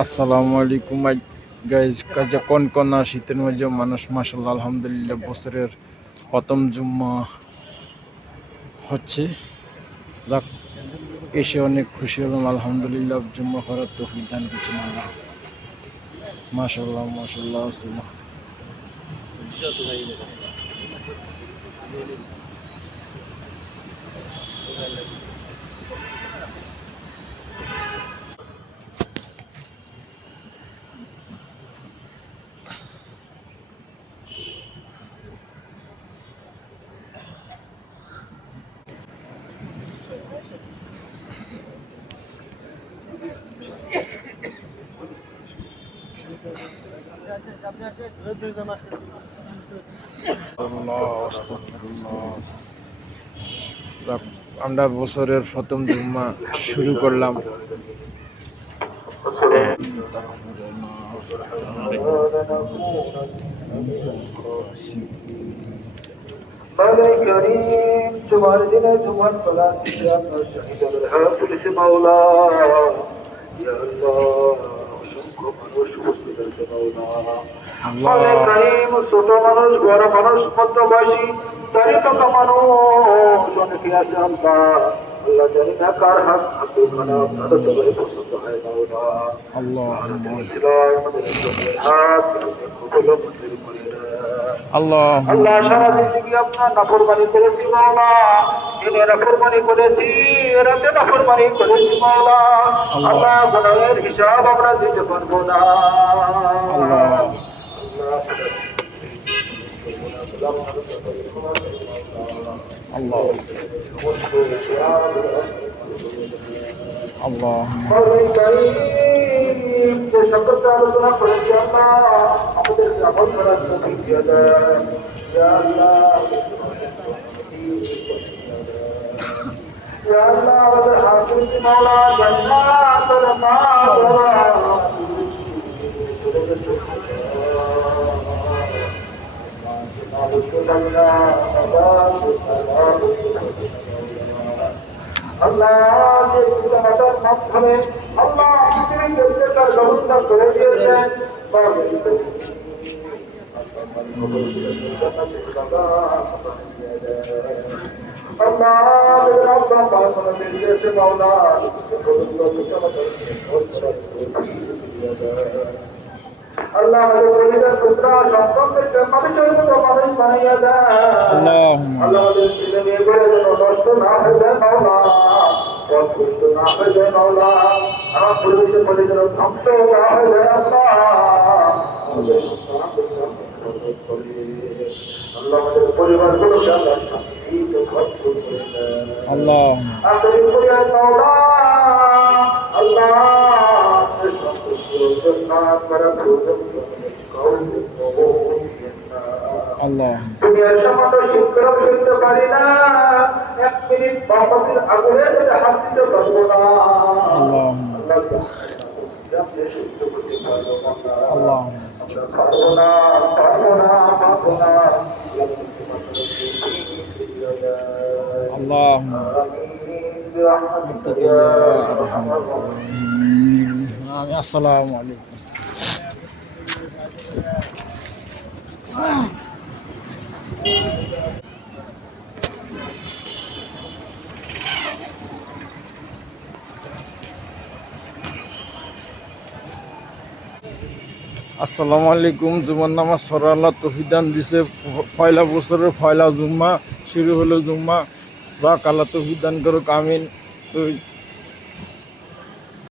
আসসালামু আলাইকুম গাইজ। কাজে কোন কোন শীতের মধ্যে মানুষ মাশাআল্লাহ আলহামদুলিল্লাহ বছরের প্রথম জুম্মা হচ্ছে। যাক, এসে অনেক খুশি হলাম আলহামদুলিল্লাহ। জুম্মা করার তৌফিক দান করছেন আল্লাহ। মাশাআল্লাহ মাশাআল্লাহ। যাক, আমরা বছরের প্রথম জুম্মা শুরু করলাম। مولاي كريم تمارجنا تمار صلاة يا شهيد الهاتف مولا يا الله شكر মানুষ উপস্থিত مولا مولاي كريم ছোট মানুষ বড় মানুষ মধ্যবয়সী দারিদ্র মানুষ অনেকে আছে আল্লাহ আল্লাহ জানি না কার হাত হাতে খানা আপনার তবে পছন্দ হয় مولا আল্লাহ আমাদের হাত কবুল মঞ্জুর করে আল্লাহ আল্লাহ সারা জিন্দগি আপনার নাফরমানি করেছি মাওলা, দিনে নাফরমানি করেছি, রাতে নাফরমানি করেছি মাওলা। আল্লাহ গুনাহের হিসাব আমরা দিতে পারবো না। আল্লাহ আল্লাহ আল্লাহ যে সকলকে আলোচনা করেছি আল্লাহ আমাদেরকে আমল করার তৌফিক দিয়ে দেন। ইয়া আল্লাহ ইয়া আল্লাহ আমাদের হাকিম মাওলা জান্নাতুল মাওয়া আল্লাহ যে পিতামাতার মাধ্যমে আল্লাহ পৃথিবীর তার ব্যবস্থা করে দিয়েছেন আল্লাহ আমাদের পরিবার পুত্রা সন্তানদেরকে মানুষের মতো মানুষ বানিয়ে দেন। আল্লাহ আমাদের ছেলে মেয়েগুলো যেন নষ্ট না হয়ে যায় মাওলা, অসুস্থ না হয়ে যায় মাওলা, আমার পরিবেশের মধ্যে যেন ধ্বংস না হয়ে যায় আল্লাহ। আল্লাহ আমাদের পরিবারগুলোকে আল্লাহ শান্তিতে ভরপুর করে দেন। আল্লাহ আমাদের পরিবার মাওলা আল্লাহ আল্লাহ দুনিয়ার সামান্য শিক্ষক শিখতে পারি না, এক মিনিট বাপতির আগুনের মধ্যে হাত দিতে পারবো না। আল্লাহ আল্লাহ আমরা পারবো না পারবো না পারবো না। আল্লাহ আসসালামু আলাইকুম। আসসালামু আলাইকুম। জুমার নামাজ পড়া আল্লাহ তৌফিক দান দিছে। পয়লা বছরের পয়লা জুম্মা শুরু হলো জুম্মা। যাক, আল্লাহ তৌফিক দান করুক, আমিন।